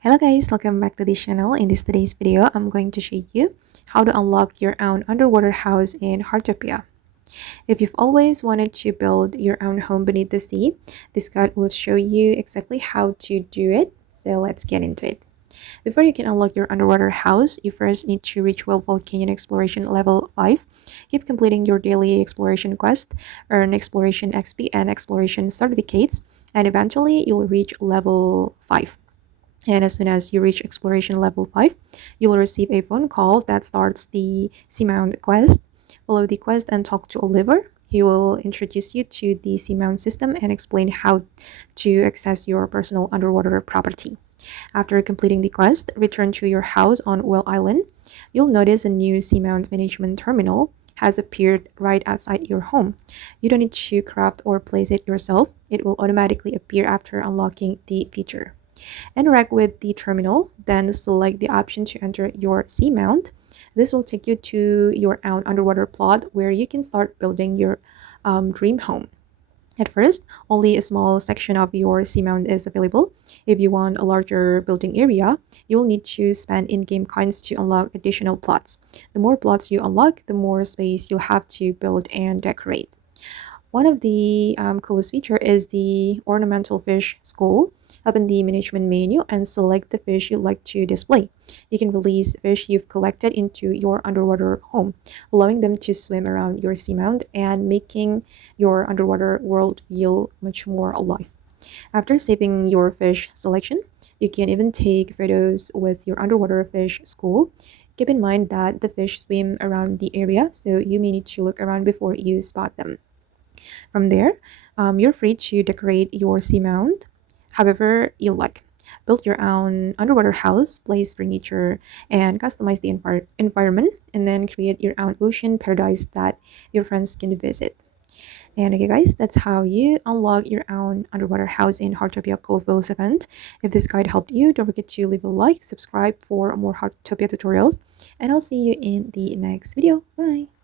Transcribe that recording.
Hello guys, welcome back to this channel. In today's video, I'm going to show you how to unlock your own underwater house in Heartopia. If you've always wanted to build your own home beneath the sea, this guide will show you exactly how to do it. So let's get into it. Before you can unlock your underwater house, you first need to reach Whale Canyon Exploration Level 5. Keep completing your daily exploration quest, earn Exploration XP and Exploration certificates, and eventually you'll reach Level 5. And as soon as you reach exploration level 5, you will receive a phone call that starts the Seamount quest. Follow the quest and talk to Oliver. He will introduce you to the Seamount system and explain how to access your personal underwater property. After completing the quest, return to your house on Whale Island. You'll notice a new Seamount management terminal has appeared right outside your home. You don't need to craft or place it yourself. It will automatically appear after unlocking the feature. Interact with the terminal, then select the option to enter your Seamount. This will take you to your own underwater plot where you can start building your dream home. At first, only a small section of your Seamount is available. If you want a larger building area, you'll need to spend in-game coins to unlock additional plots. The more plots you unlock, the more space you'll have to build and decorate. One of the coolest feature is the ornamental fish school. Open the management menu and select the fish you'd like to display. You can release fish you've collected into your underwater home, allowing them to swim around your seamount and making your underwater world feel much more alive. After saving your fish selection, you can even take photos with your underwater fish school. Keep in mind that the fish swim around the area, so you may need to look around before you spot them. From there, you're free to decorate your seamount however you like. Build your own underwater house, place furniture, and customize the environment, and then create your own ocean paradise that your friends can visit. And okay, guys, that's how you unlock your own underwater house in Heartopia Cold Wheels event. If this guide helped you, don't forget to leave a like, subscribe for more Heartopia tutorials, and I'll see you in the next video. Bye!